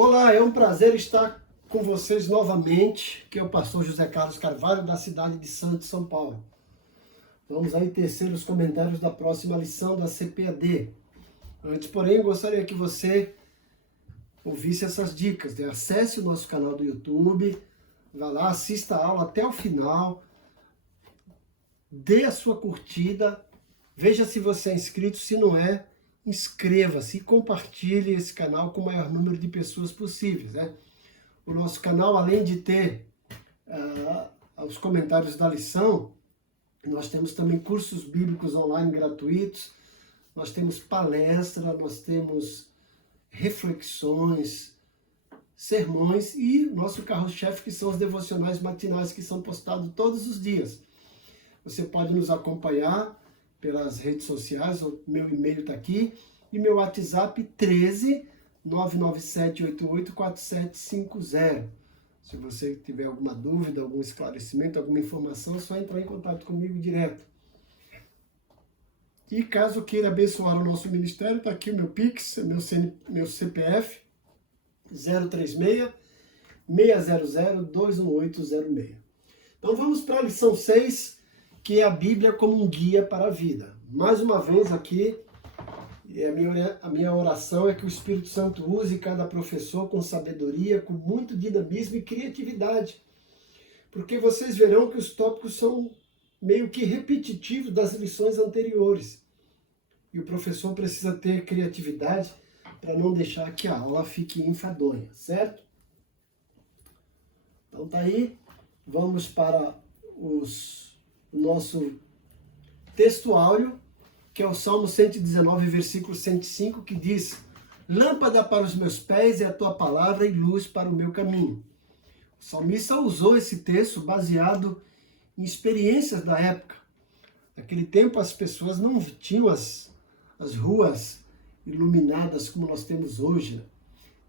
Olá, é um prazer estar com vocês novamente, que é o pastor José Carlos Carvalho, da cidade de Santos, São Paulo. Vamos aí tecer os comentários da próxima lição da CPAD. Antes, porém, gostaria que você ouvisse essas dicas, né? Acesse o nosso canal do YouTube, vá lá, assista a aula até o final, dê a sua curtida, veja se você é inscrito, se não é, inscreva-se e compartilhe esse canal com o maior número de pessoas possíveis, né? O nosso canal, além de ter os comentários da lição, nós temos também cursos bíblicos online gratuitos, nós temos palestra, nós temos reflexões, sermões e nosso carro-chefe, que são os devocionais matinais, que são postados todos os dias. Você pode nos acompanhar pelas redes sociais, o meu e-mail está aqui, e meu WhatsApp 13 997 88 4750. Se você tiver alguma dúvida, algum esclarecimento, alguma informação, é só entrar em contato comigo direto. E caso queira abençoar o nosso ministério, está aqui o meu Pix, meu CPF, 036 600 21806. Então vamos para a lição 6, que é a Bíblia como um guia para a vida. Mais uma vez aqui, a minha oração é que o Espírito Santo use cada professor com sabedoria, com muito dinamismo e criatividade. Porque vocês verão que os tópicos são meio que repetitivos das lições anteriores. E o professor precisa ter criatividade para não deixar que a aula fique enfadonha, certo? Então tá aí, vamos para o nosso texto áureo, que é o Salmo 119, versículo 105, que diz: Lâmpada para os meus pés é a tua palavra e luz para o meu caminho. O salmista usou esse texto baseado em experiências da época. Naquele tempo as pessoas não tinham as ruas iluminadas como nós temos hoje, né?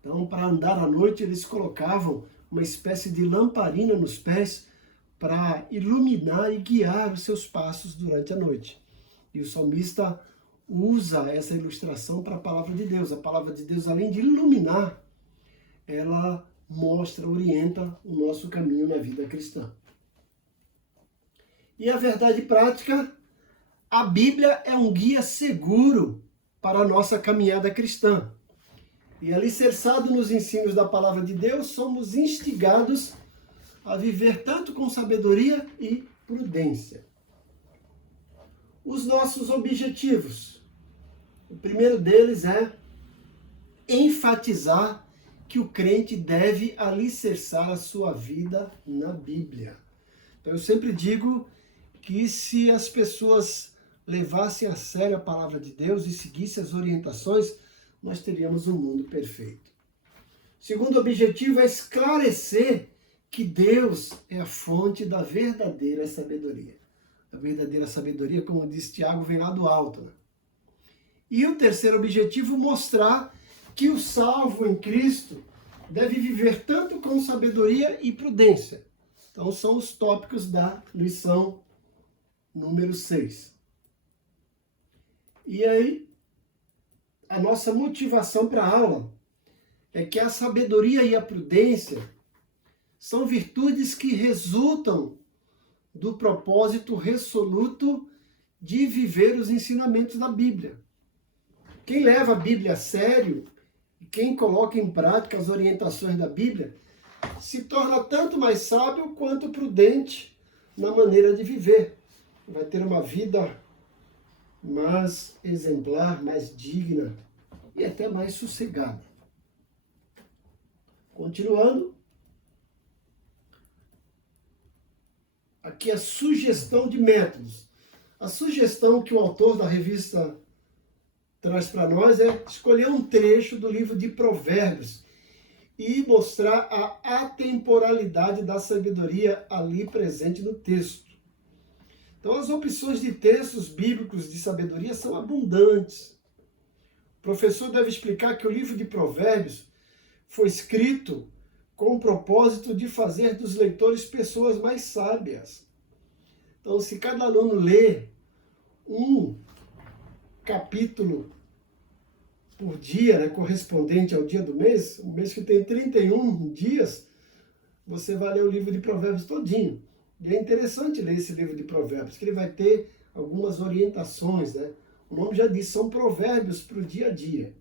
Então, para andar à noite, eles colocavam uma espécie de lamparina nos pés para iluminar e guiar os seus passos durante a noite. E o salmista usa essa ilustração para a palavra de Deus. A palavra de Deus, além de iluminar, ela mostra, orienta o nosso caminho na vida cristã. E a verdade prática, a Bíblia é um guia seguro para a nossa caminhada cristã. E alicerçado nos ensinos da palavra de Deus, somos instigados a viver tanto com sabedoria e prudência. Os nossos objetivos. O primeiro deles é enfatizar que o crente deve alicerçar a sua vida na Bíblia. Então eu sempre digo que se as pessoas levassem a sério a palavra de Deus e seguissem as orientações, nós teríamos um mundo perfeito. O segundo objetivo é esclarecer que Deus é a fonte da verdadeira sabedoria. A verdadeira sabedoria, como diz Tiago, vem lá do alto, né? E o terceiro objetivo, mostrar que o salvo em Cristo deve viver tanto com sabedoria e prudência. Então são os tópicos da lição número 6. E aí, a nossa motivação para a aula é que a sabedoria e a prudência são virtudes que resultam do propósito resoluto de viver os ensinamentos da Bíblia. Quem leva a Bíblia a sério e quem coloca em prática as orientações da Bíblia se torna tanto mais sábio quanto prudente na maneira de viver. Vai ter uma vida mais exemplar, mais digna e até mais sossegada. Continuando, aqui a sugestão de métodos. A sugestão que o autor da revista traz para nós é escolher um trecho do livro de Provérbios e mostrar a atemporalidade da sabedoria ali presente no texto. Então, as opções de textos bíblicos de sabedoria são abundantes. O professor deve explicar que o livro de Provérbios foi escrito com o propósito de fazer dos leitores pessoas mais sábias. Então, se cada aluno lê um capítulo por dia, né, correspondente ao dia do mês, um mês que tem 31 dias, você vai ler o livro de Provérbios todinho. E é interessante ler esse livro de Provérbios, que ele vai ter algumas orientações, né? O nome já diz, são provérbios para o dia a dia.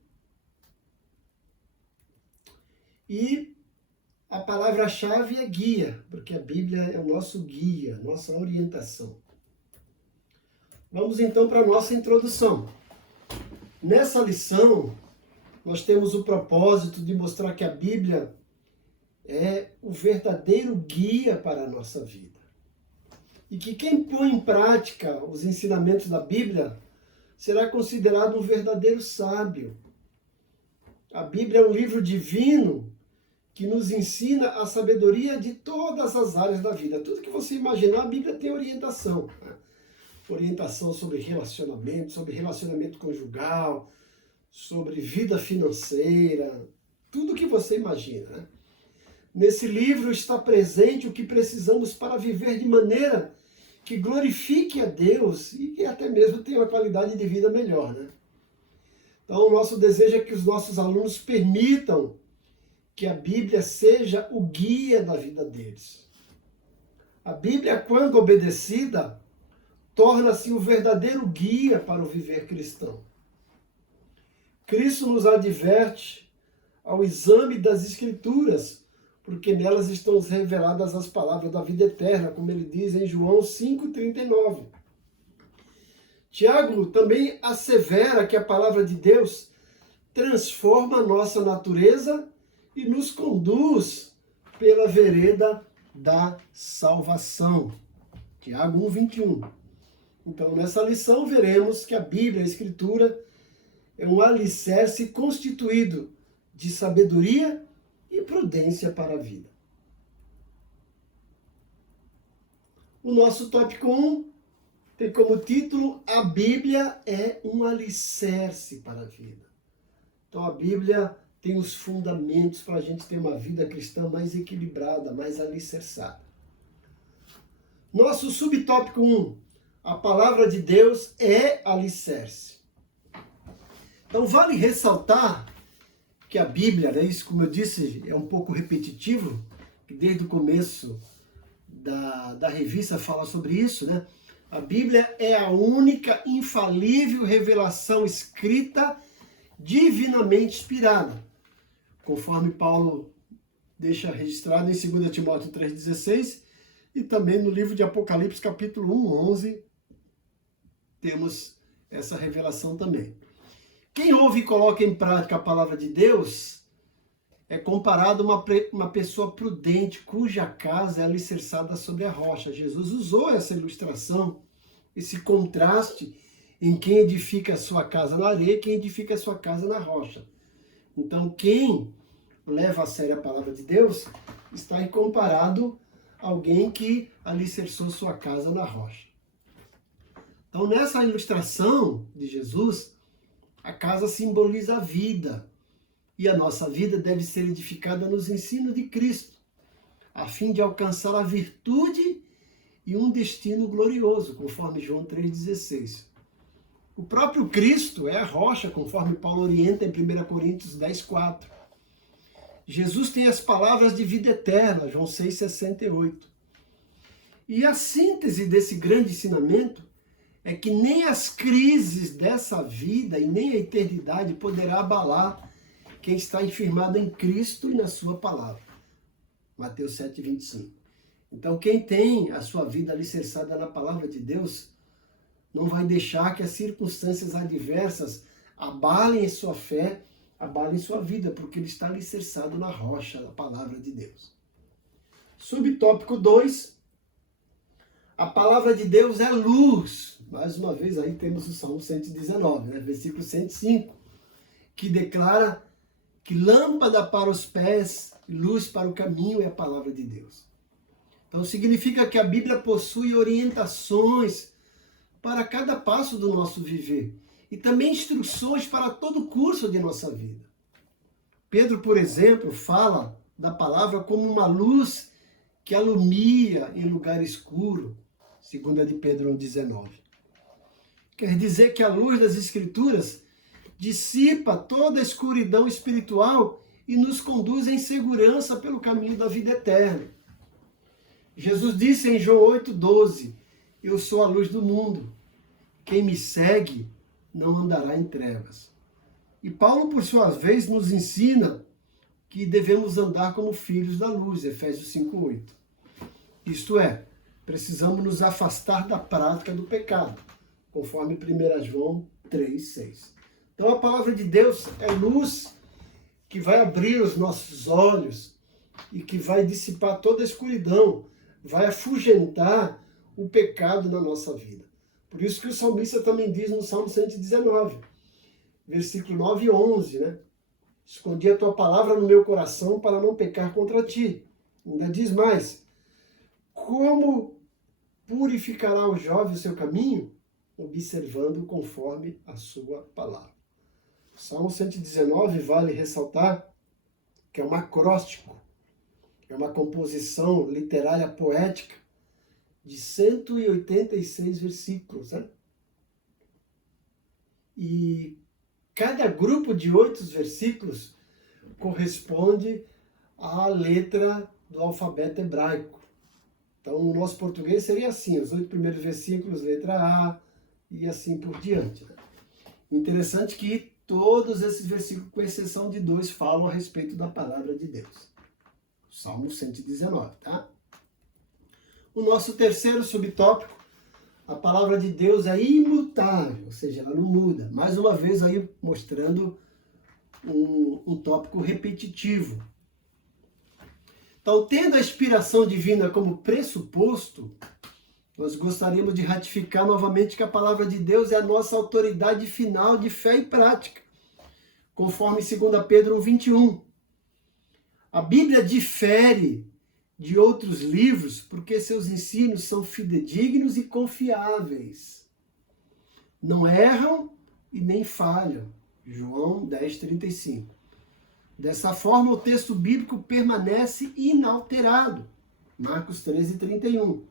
E a palavra-chave é guia, porque a Bíblia é o nosso guia, nossa orientação. Vamos então para a nossa introdução. Nessa lição, nós temos o propósito de mostrar que a Bíblia é o verdadeiro guia para a nossa vida. E que quem põe em prática os ensinamentos da Bíblia será considerado um verdadeiro sábio. A Bíblia é um livro divino que nos ensina a sabedoria de todas as áreas da vida. Tudo que você imaginar, a Bíblia tem orientação. Né? Orientação sobre relacionamento conjugal, sobre vida financeira, tudo que você imagina. Né? Nesse livro está presente o que precisamos para viver de maneira que glorifique a Deus e que até mesmo tenha uma qualidade de vida melhor. Né? Então, o nosso desejo é que os nossos alunos permitam que a Bíblia seja o guia da vida deles. A Bíblia, quando obedecida, torna-se o verdadeiro guia para o viver cristão. Cristo nos adverte ao exame das Escrituras, porque nelas estão reveladas as palavras da vida eterna, como ele diz em João 5,39. Tiago também assevera que a palavra de Deus transforma a nossa natureza e nos conduz pela vereda da salvação. Tiago 1,21. Então, nessa lição, veremos que a Bíblia, a Escritura, é um alicerce constituído de sabedoria e prudência para a vida. O nosso tópico 1 tem como título: A Bíblia é um alicerce para a vida. Então, a Bíblia tem os fundamentos para a gente ter uma vida cristã mais equilibrada, mais alicerçada. Nosso subtópico 1, a palavra de Deus é alicerce. Então vale ressaltar que a Bíblia, né, isso como eu disse, é um pouco repetitivo, que desde o começo da revista fala sobre isso, né? A Bíblia é a única infalível revelação escrita divinamente inspirada, conforme Paulo deixa registrado em 2 Timóteo 3,16 e também no livro de Apocalipse, capítulo 1:11, temos essa revelação também. Quem ouve e coloca em prática a palavra de Deus é comparado a uma pessoa prudente, cuja casa é alicerçada sobre a rocha. Jesus usou essa ilustração, esse contraste em quem edifica a sua casa na areia e quem edifica a sua casa na rocha. Então, quem leva a sério a palavra de Deus está aí comparado a alguém que alicerçou sua casa na rocha. Então, nessa ilustração de Jesus, a casa simboliza a vida. E a nossa vida deve ser edificada nos ensinos de Cristo, a fim de alcançar a virtude e um destino glorioso, conforme João 3,16. O próprio Cristo é a rocha, conforme Paulo orienta em 1 Coríntios 10,4. Jesus tem as palavras de vida eterna, João 6,68. E a síntese desse grande ensinamento é que nem as crises dessa vida e nem a eternidade poderá abalar quem está firmado em Cristo e na sua palavra. Mateus 7,25. Então, quem tem a sua vida alicerçada na palavra de Deus, não vai deixar que as circunstâncias adversas abalem sua fé, abalem sua vida, porque ele está alicerçado na rocha, na palavra de Deus. Subtópico 2. A palavra de Deus é luz. Mais uma vez aí temos o Salmo 119, né? Versículo 105, que declara que lâmpada para os pés e luz para o caminho é a palavra de Deus. Então significa que a Bíblia possui orientações para cada passo do nosso viver e também instruções para todo o curso de nossa vida. Pedro, por exemplo, fala da palavra como uma luz que alumia em lugar escuro, 2 de Pedro 1,19. Quer dizer que a luz das Escrituras dissipa toda a escuridão espiritual e nos conduz em segurança pelo caminho da vida eterna. Jesus disse em João 8,12, eu sou a luz do mundo. Quem me segue não andará em trevas. E Paulo, por sua vez, nos ensina que devemos andar como filhos da luz, Efésios 5,8. Isto é, precisamos nos afastar da prática do pecado, conforme 1 João 3,6. Então a palavra de Deus é luz que vai abrir os nossos olhos e que vai dissipar toda a escuridão, vai afugentar o pecado na nossa vida. Por isso que o salmista também diz no Salmo 119, versículo 9 e 11, né? Escondi a tua palavra no meu coração para não pecar contra ti. Ainda diz mais, como purificará o jovem o seu caminho? Observando conforme a sua palavra. O Salmo 119 vale ressaltar que é um acróstico, é uma composição literária poética de 186 versículos, né? E cada grupo de 8 versículos corresponde à letra do alfabeto hebraico. Então, o nosso português seria assim, os 8 primeiros versículos, letra A, e assim por diante. Interessante que todos esses versículos, com exceção de 2, falam a respeito da palavra de Deus. Salmo 119, tá? O nosso terceiro subtópico, a palavra de Deus é imutável, ou seja, ela não muda. Mais uma vez aí mostrando um tópico repetitivo. Então, tendo a inspiração divina como pressuposto, nós gostaríamos de ratificar novamente que a palavra de Deus é a nossa autoridade final de fé e prática, conforme 2 Pedro 1,21. A Bíblia difere de outros livros porque seus ensinos são fidedignos e confiáveis. Não erram e nem falham. João 10,35. Dessa forma, o texto bíblico permanece inalterado. Marcos 13,31.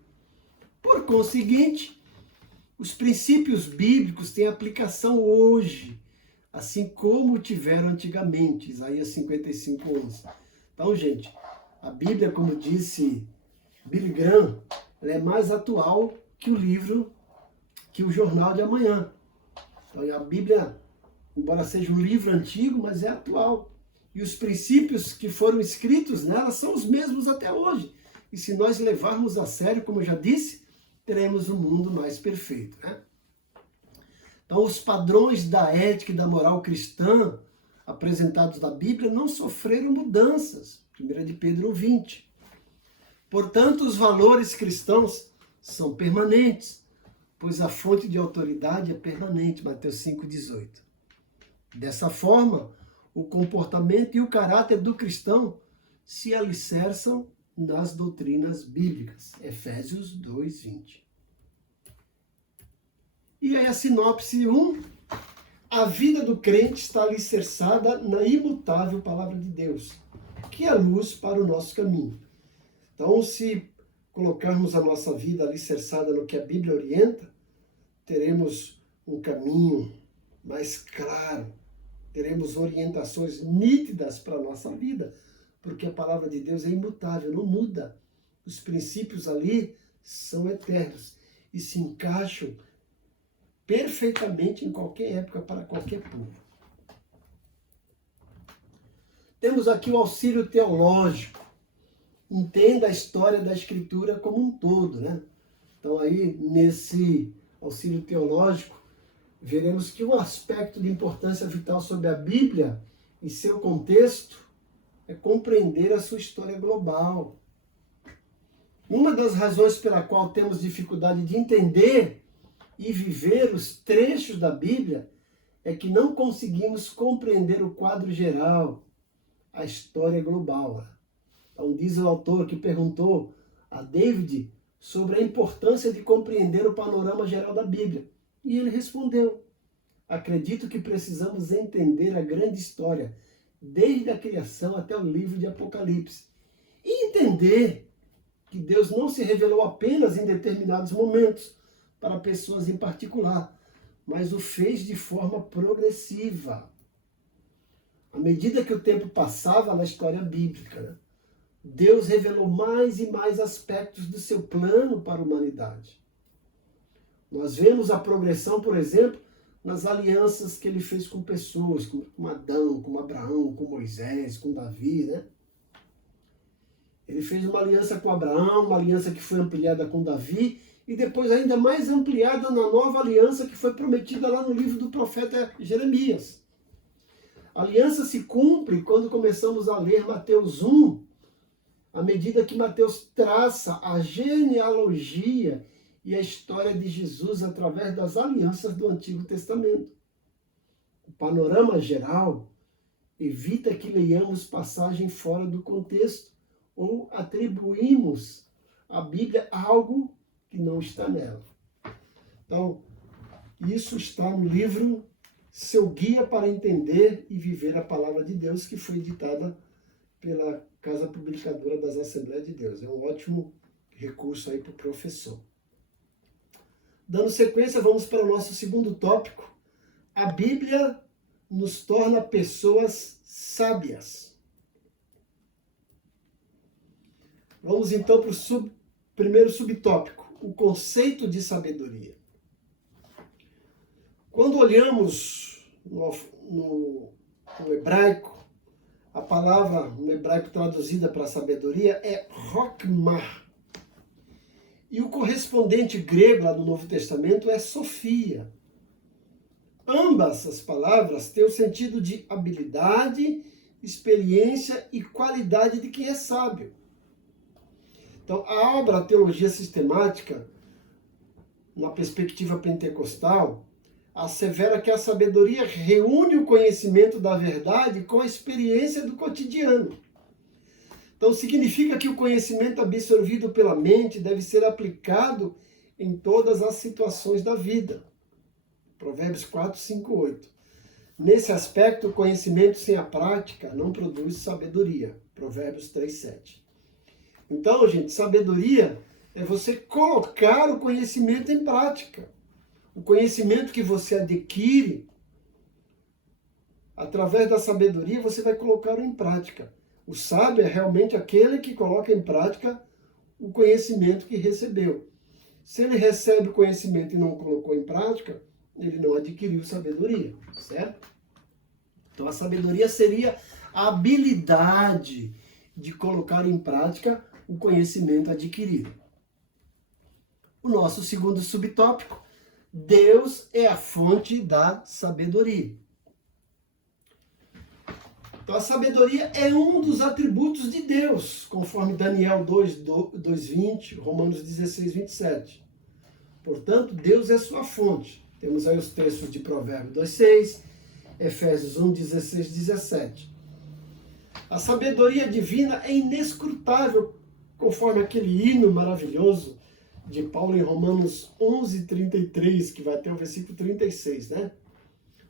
Por conseguinte, os princípios bíblicos têm aplicação hoje, assim como tiveram antigamente. Isaías 55,11. Então, gente, a Bíblia, como disse Billy Graham, ela é mais atual que o livro, que o jornal de amanhã. Então, a Bíblia, embora seja um livro antigo, mas é atual. E os princípios que foram escritos nela são os mesmos até hoje. E se nós levarmos a sério, como eu já disse, teremos um mundo mais perfeito, né? Então, os padrões da ética e da moral cristã apresentados na Bíblia não sofreram mudanças. 1 de Pedro 20. Portanto, os valores cristãos são permanentes, pois a fonte de autoridade é permanente. Mateus 5,18. Dessa forma, o comportamento e o caráter do cristão se alicerçam nas doutrinas bíblicas. Efésios 2,20. E aí a sinopse 1. A vida do crente está alicerçada na imutável palavra de Deus, que é a luz para o nosso caminho. Então, se colocarmos a nossa vida alicerçada no que a Bíblia orienta, teremos um caminho mais claro, teremos orientações nítidas para a nossa vida, porque a palavra de Deus é imutável, não muda. Os princípios ali são eternos e se encaixam perfeitamente em qualquer época, para qualquer povo. Temos aqui o auxílio teológico. Entenda a história da Escritura como um todo, né? Então aí, nesse auxílio teológico, veremos que um aspecto de importância vital sobre a Bíblia e seu contexto é compreender a sua história global. Uma das razões pela qual temos dificuldade de entender e viver os trechos da Bíblia é que não conseguimos compreender o quadro geral, a história global. Então diz o autor que perguntou a David sobre a importância de compreender o panorama geral da Bíblia. E ele respondeu: acredito que precisamos entender a grande história, desde a criação até o livro de Apocalipse. E entender que Deus não se revelou apenas em determinados momentos, para pessoas em particular, mas o fez de forma progressiva. À medida que o tempo passava na história bíblica, né, Deus revelou mais e mais aspectos do seu plano para a humanidade. Nós vemos a progressão, por exemplo, nas alianças que ele fez com pessoas, com Adão, com Abraão, com Moisés, com Davi, né? Ele fez uma aliança com Abraão, uma aliança que foi ampliada com Davi, e depois ainda mais ampliada na nova aliança que foi prometida lá no livro do profeta Jeremias. A aliança se cumpre quando começamos a ler Mateus 1, à medida que Mateus traça a genealogia e a história de Jesus através das alianças do Antigo Testamento. O panorama geral evita que leiamos passagem fora do contexto ou atribuímos à Bíblia algo que não está nela. Então, isso está no livro Seu Guia para Entender e Viver a Palavra de Deus, que foi editada pela Casa Publicadora das Assembleias de Deus. É um ótimo recurso aí para o professor. Dando sequência, vamos para o nosso segundo tópico. A Bíblia nos torna pessoas sábias. Vamos então para o primeiro subtópico, o conceito de sabedoria. Quando olhamos no hebraico, a palavra no hebraico traduzida para sabedoria é Chokmah. E o correspondente grego lá no Novo Testamento é Sofia. Ambas as palavras têm o sentido de habilidade, experiência e qualidade de quem é sábio. Então, a obra Teologia Sistemática, na perspectiva pentecostal, assevera que a sabedoria reúne o conhecimento da verdade com a experiência do cotidiano. Então, significa que o conhecimento absorvido pela mente deve ser aplicado em todas as situações da vida. Provérbios 4, 5, 8. Nesse aspecto, o conhecimento sem a prática não produz sabedoria. Provérbios 3, 7. Então, gente, sabedoria é você colocar o conhecimento em prática. O conhecimento que você adquire, através da sabedoria, você vai colocá-lo em prática. O sábio é realmente aquele que coloca em prática o conhecimento que recebeu. Se ele recebe o conhecimento e não colocou em prática, ele não adquiriu sabedoria, certo? Então a sabedoria seria a habilidade de colocar em prática o conhecimento adquirido. O nosso segundo subtópico, Deus é a fonte da sabedoria. Então, a sabedoria é um dos atributos de Deus, conforme Daniel 2:20, Romanos 16, 27. Portanto, Deus é sua fonte. Temos aí os textos de Provérbios 2:6, Efésios 1:16, 17. A sabedoria divina é inescrutável, conforme aquele hino maravilhoso de Paulo em Romanos 11:33, que vai até o versículo 36, né?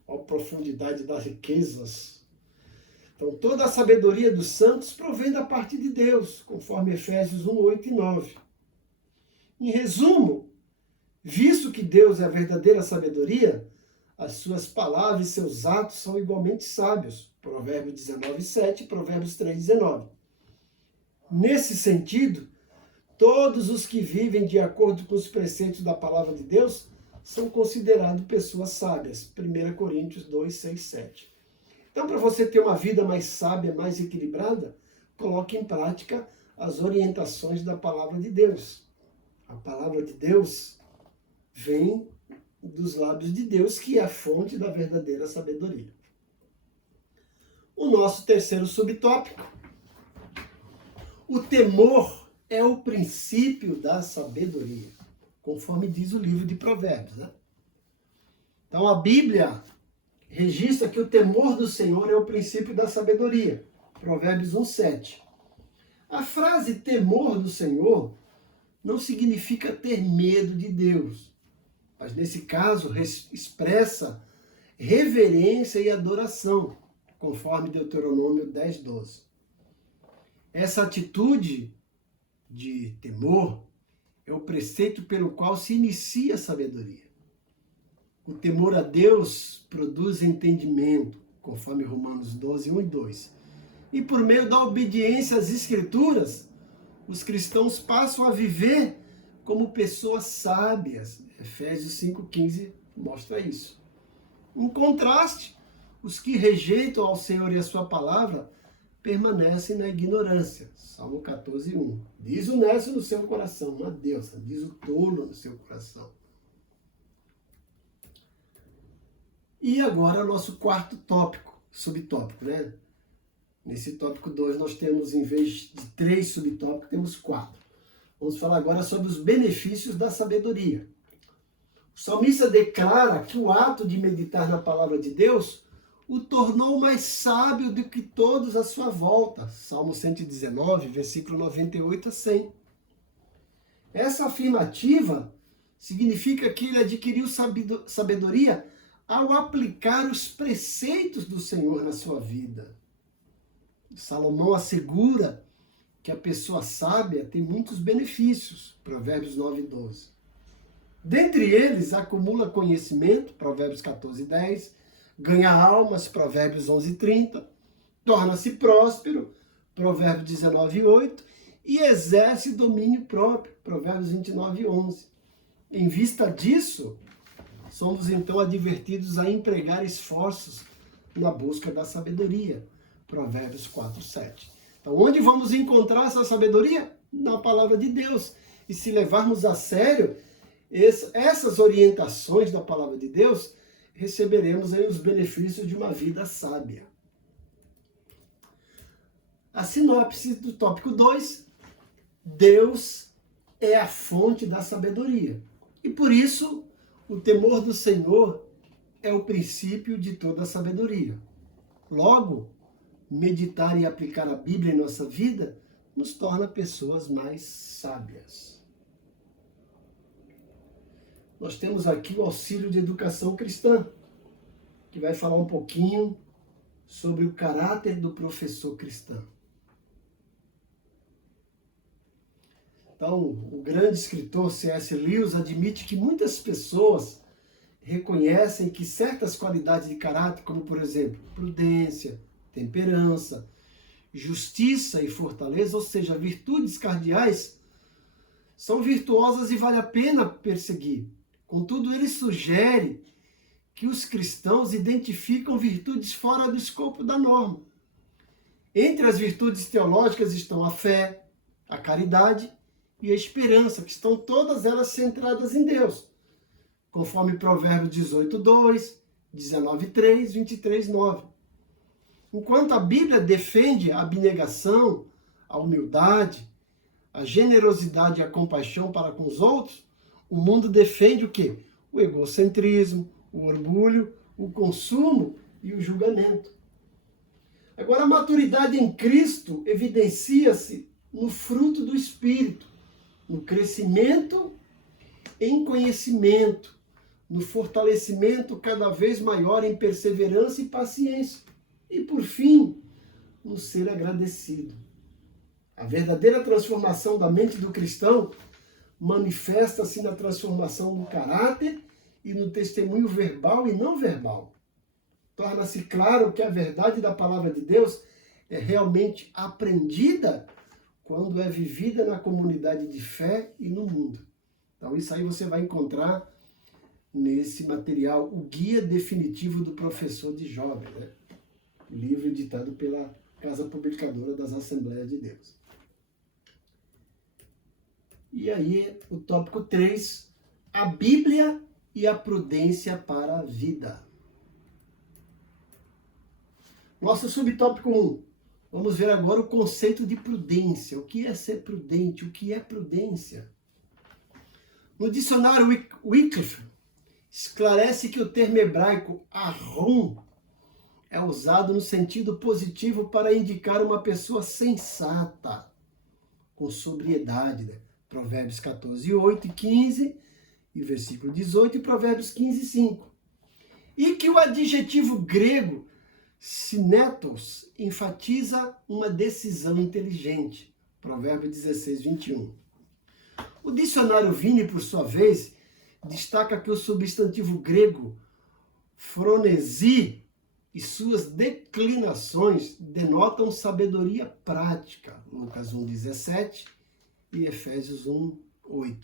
A profundidade das riquezas. Então, toda a sabedoria dos santos provém da parte de Deus, conforme Efésios 1, 8 e 9. Em resumo, visto que Deus é a verdadeira sabedoria, as suas palavras e seus atos são igualmente sábios. Provérbios 19, 7 e Provérbios 3, 19. Nesse sentido, todos os que vivem de acordo com os preceitos da palavra de Deus são considerados pessoas sábias. 1 Coríntios 2, 6, 7. Então, para você ter uma vida mais sábia, mais equilibrada, coloque em prática as orientações da palavra de Deus. A palavra de Deus vem dos lábios de Deus, que é a fonte da verdadeira sabedoria. O nosso terceiro subtópico. O temor é o princípio da sabedoria, conforme diz o livro de Provérbios, né? Então, a Bíblia registra que o temor do Senhor é o princípio da sabedoria. Provérbios 1:7. A frase temor do Senhor não significa ter medo de Deus, mas nesse caso expressa reverência e adoração, conforme Deuteronômio 10:12. Essa atitude de temor é o preceito pelo qual se inicia a sabedoria. O temor a Deus produz entendimento, conforme Romanos 12, 1 e 2. E por meio da obediência às Escrituras, os cristãos passam a viver como pessoas sábias. Efésios 5,15 mostra isso. Em contraste, os que rejeitam ao Senhor e a sua palavra permanecem na ignorância. Salmo 14, 1. Diz o nécio no seu coração, não é Deus, diz o tolo no seu coração. E agora nosso quarto tópico, subtópico, né? Nesse tópico 2 nós temos, em vez de 3 subtópicos, temos 4. Vamos falar agora sobre os benefícios da sabedoria. O salmista declara que o ato de meditar na palavra de Deus o tornou mais sábio do que todos à sua volta. Salmo 119, versículo 98 a 100. Essa afirmativa significa que ele adquiriu sabedoria ao aplicar os preceitos do Senhor na sua vida. Salomão assegura que a pessoa sábia tem muitos benefícios. Provérbios 9, 12. Dentre eles, acumula conhecimento, Provérbios 14, 10, ganha almas, Provérbios 11, 30, torna-se próspero, Provérbios 19, 8, e exerce domínio próprio, Provérbios 29, 11. Em vista disso, somos então advertidos a empregar esforços na busca da sabedoria, Provérbios 4, 7. Então, onde vamos encontrar essa sabedoria? Na palavra de Deus. E se levarmos a sério essas orientações da palavra de Deus, receberemos aí os benefícios de uma vida sábia. A sinopse do tópico 2, Deus é a fonte da sabedoria. E por isso, o temor do Senhor é o princípio de toda a sabedoria. Logo, meditar e aplicar a Bíblia em nossa vida nos torna pessoas mais sábias. Nós temos aqui o auxílio de educação cristã, que vai falar um pouquinho sobre o caráter do professor cristão. Então, o grande escritor C.S. Lewis admite que muitas pessoas reconhecem que certas qualidades de caráter, como por exemplo, prudência, temperança, justiça e fortaleza, ou seja, virtudes cardeais, são virtuosas e vale a pena perseguir. Contudo, ele sugere que os cristãos identificam virtudes fora do escopo da norma. Entre as virtudes teológicas estão a fé, a caridade e a esperança, que estão todas elas centradas em Deus, conforme Provérbios 18, 2, 19, 3, 23, 9. Enquanto a Bíblia defende a abnegação, a humildade, a generosidade e a compaixão para com os outros, o mundo defende o quê? O egocentrismo, o orgulho, o consumo e o julgamento. Agora, a maturidade em Cristo evidencia-se no fruto do Espírito, no crescimento em conhecimento, no fortalecimento cada vez maior em perseverança e paciência. E, por fim, no ser agradecido. A verdadeira transformação da mente do cristão manifesta-se na transformação no caráter e no testemunho verbal e não verbal. Torna-se claro que a verdade da palavra de Deus é realmente aprendida quando é vivida na comunidade de fé e no mundo. Então isso aí você vai encontrar nesse material, o Guia Definitivo do Professor de Job, né? O livro editado pela Casa Publicadora das Assembleias de Deus. E aí, o tópico 3, a Bíblia e a prudência para a vida. Nosso subtópico 1. Vamos ver agora o conceito de prudência. O que é ser prudente? O que é prudência? No dicionário Wycliffe, esclarece que o termo hebraico ahum é usado no sentido positivo para indicar uma pessoa sensata, com sobriedade, né? Provérbios 14, 8 e 15, e versículo 18, e Provérbios 15, 5. E que o adjetivo grego sinetos enfatiza uma decisão inteligente. Provérbios 16, 21. O dicionário Vini, por sua vez, destaca que o substantivo grego fronesi e suas declinações denotam sabedoria prática, Lucas 1,17 e Efésios 1,8.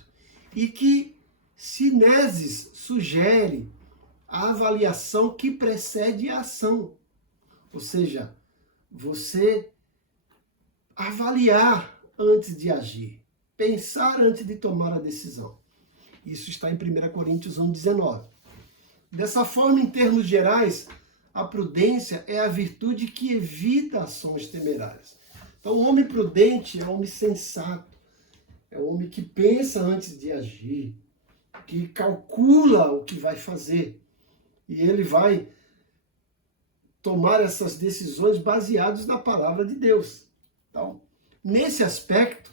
E que sineses sugere a avaliação que precede a ação. Ou seja, você avaliar antes de agir, pensar antes de tomar a decisão. Isso está em 1 Coríntios 1,19. Dessa forma, em termos gerais, a prudência é a virtude que evita ações temerárias. Então, o homem prudente é o homem sensato, é o homem que pensa antes de agir, que calcula o que vai fazer. E ele vai tomar essas decisões baseadas na palavra de Deus. Então, nesse aspecto,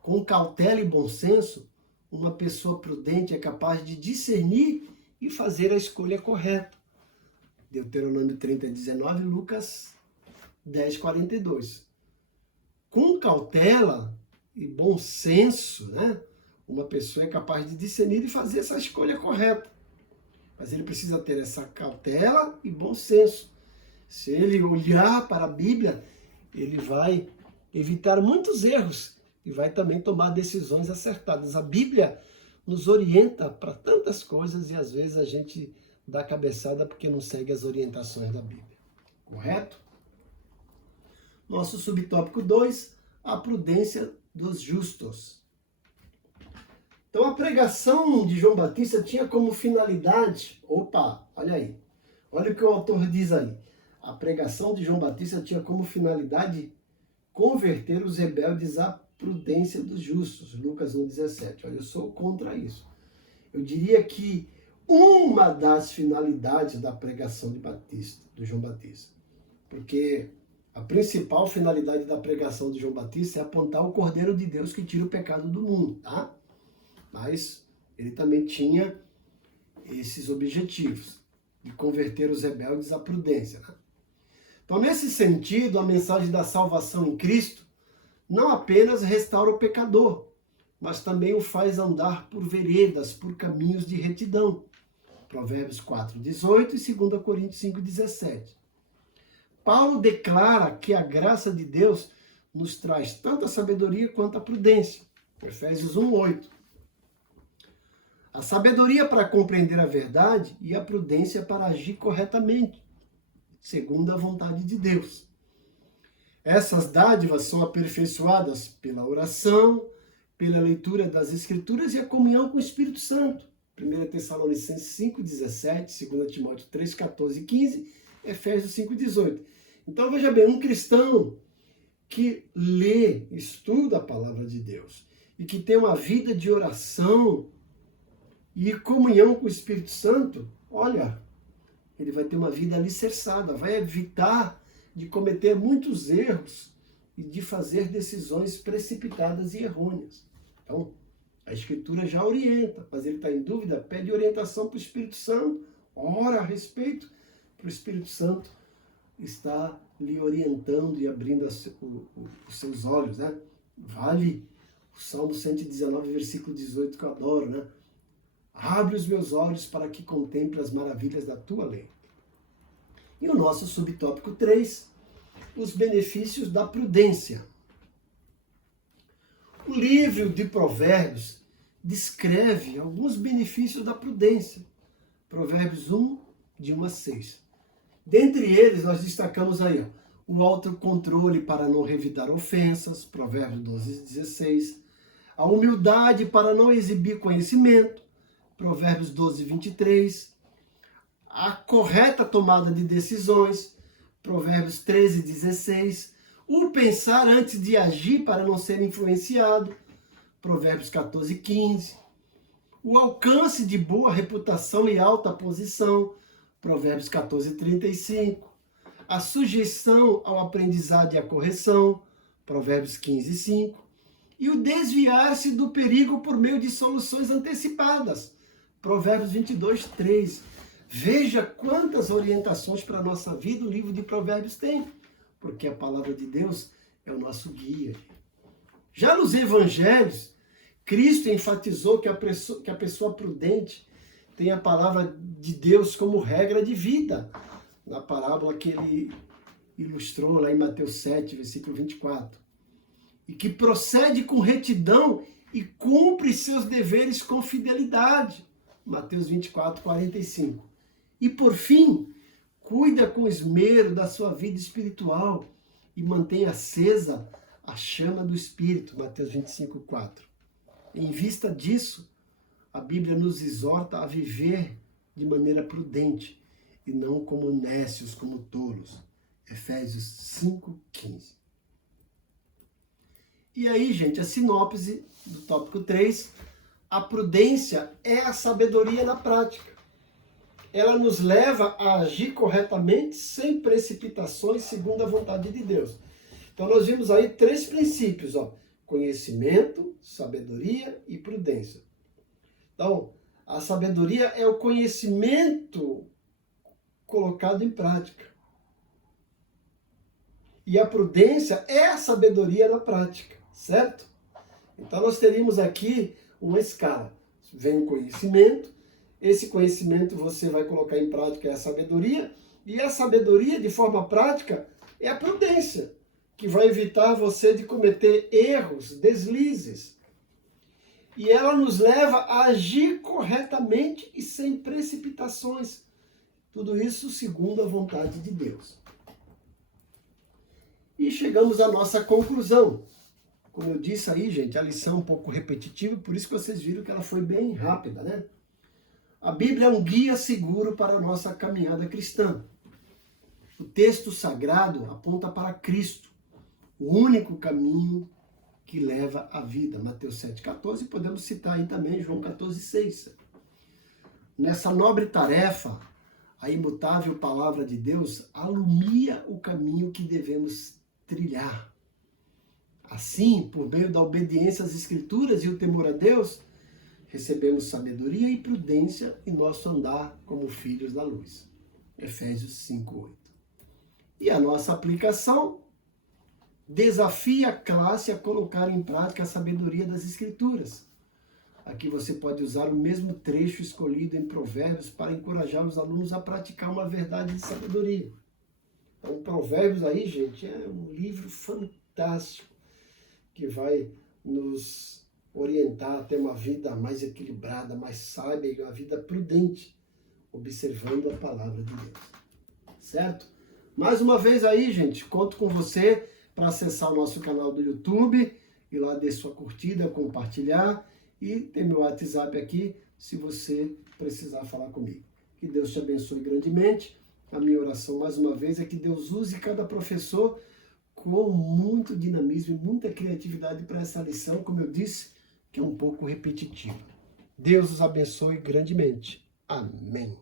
com cautela e bom senso, uma pessoa prudente é capaz de discernir e fazer a escolha correta. Deuteronômio 30:19, Lucas 10:42. Com cautela e bom senso, né, uma pessoa é capaz de discernir e fazer essa escolha correta. Mas ele precisa ter essa cautela e bom senso. Se ele olhar para a Bíblia, ele vai evitar muitos erros e vai também tomar decisões acertadas. A Bíblia nos orienta para tantas coisas e às vezes a gente dá cabeçada porque não segue as orientações da Bíblia. Correto? Nosso subtópico 2, a prudência dos justos. Então a pregação de João Batista tinha como finalidade, olha aí, olha o que o autor diz aí. A pregação de João Batista tinha como finalidade converter os rebeldes à prudência dos justos, Lucas 1,17. Olha, eu sou contra isso. Eu diria que uma das finalidades da pregação de João Batista, porque a principal finalidade da pregação de João Batista é apontar o Cordeiro de Deus que tira o pecado do mundo, tá? Mas ele também tinha esses objetivos, de converter os rebeldes à prudência, né? Então, nesse sentido, a mensagem da salvação em Cristo não apenas restaura o pecador, mas também o faz andar por veredas, por caminhos de retidão. Provérbios 4:18 e 2 Coríntios 5:17. Paulo declara que a graça de Deus nos traz tanto a sabedoria quanto a prudência. Efésios 1:8. A sabedoria para compreender a verdade e a prudência para agir corretamente, segundo a vontade de Deus. Essas dádivas são aperfeiçoadas pela oração, pela leitura das Escrituras e a comunhão com o Espírito Santo. 1 Tessalonicenses 5:17, 2 Timóteo 3:14 e 15, Efésios 5:18. Então veja bem, um cristão que lê, estuda a palavra de Deus e que tem uma vida de oração e comunhão com o Espírito Santo, olha, ele vai ter uma vida alicerçada, vai evitar de cometer muitos erros e de fazer decisões precipitadas e errôneas. Então, a Escritura já orienta, mas ele está em dúvida, pede orientação para o Espírito Santo, ora a respeito, para o Espírito Santo estar lhe orientando e abrindo os seus olhos, né? Vale o Salmo 119, versículo 18, que eu adoro, né? Abre os meus olhos para que contemple as maravilhas da tua lei. E o nosso subtópico 3, os benefícios da prudência. O livro de Provérbios descreve alguns benefícios da prudência. Provérbios 1, de 1 a 6. Dentre eles, nós destacamos aí, o autocontrole para não revidar ofensas, Provérbios 12:16. A humildade para não exibir conhecimento, Provérbios 12:23. A correta tomada de decisões, Provérbios 13:16. O pensar antes de agir para não ser influenciado, Provérbios 14:15. O alcance de boa reputação e alta posição, Provérbios 14:35. A sujeição ao aprendizado e à correção, Provérbios 15:5. E o desviar-se do perigo por meio de soluções antecipadas, Provérbios 22:3. Veja quantas orientações para a nossa vida o livro de Provérbios tem, porque a palavra de Deus é o nosso guia. Já nos evangelhos, Cristo enfatizou que a pessoa prudente tem a palavra de Deus como regra de vida, na parábola que ele ilustrou lá em Mateus 7, versículo 24. E que procede com retidão e cumpre seus deveres com fidelidade, Mateus 24, 45. E por fim, cuida com esmero da sua vida espiritual e mantém acesa a chama do Espírito, Mateus 25, 4. Em vista disso, a Bíblia nos exorta a viver de maneira prudente e não como nécios, como tolos. Efésios 5, 15. E aí, gente, a sinopse do tópico 3, a prudência é a sabedoria na prática. Ela nos leva a agir corretamente, sem precipitações, segundo a vontade de Deus. Então nós vimos aí 3 princípios, ó: conhecimento, sabedoria e prudência. Então, a sabedoria é o conhecimento colocado em prática. E a prudência é a sabedoria na prática, certo? Então nós teríamos aqui uma escala. Vem o conhecimento, esse conhecimento você vai colocar em prática, é a sabedoria, e a sabedoria, de forma prática, é a prudência, que vai evitar você de cometer erros, deslizes. E ela nos leva a agir corretamente e sem precipitações. Tudo isso segundo a vontade de Deus. E chegamos à nossa conclusão. Como eu disse aí, gente, a lição é um pouco repetitiva, por isso que vocês viram que ela foi bem rápida, né? A Bíblia é um guia seguro para a nossa caminhada cristã. O texto sagrado aponta para Cristo, o único caminho que leva à vida. Mateus 7,14, podemos citar aí também João 14,6. Nessa nobre tarefa, a imutável palavra de Deus alumia o caminho que devemos trilhar. Assim, por meio da obediência às Escrituras e o temor a Deus, recebemos sabedoria e prudência em nosso andar como filhos da luz. Efésios 5:8. E a nossa aplicação desafia a classe a colocar em prática a sabedoria das Escrituras. Aqui você pode usar o mesmo trecho escolhido em Provérbios para encorajar os alunos a praticar uma verdade de sabedoria. Então, Provérbios aí, gente, é um livro fantástico que vai nos orientar a ter uma vida mais equilibrada, mais sábia e uma vida prudente, observando a palavra de Deus. Certo? Mais uma vez aí, gente, conto com você para acessar o nosso canal do YouTube, e lá dê sua curtida, compartilhar, e tem meu WhatsApp aqui, se você precisar falar comigo. Que Deus te abençoe grandemente. A minha oração, mais uma vez, é que Deus use cada professor com muito dinamismo e muita criatividade para essa lição, como eu disse, que é um pouco repetitiva. Deus os abençoe grandemente. Amém.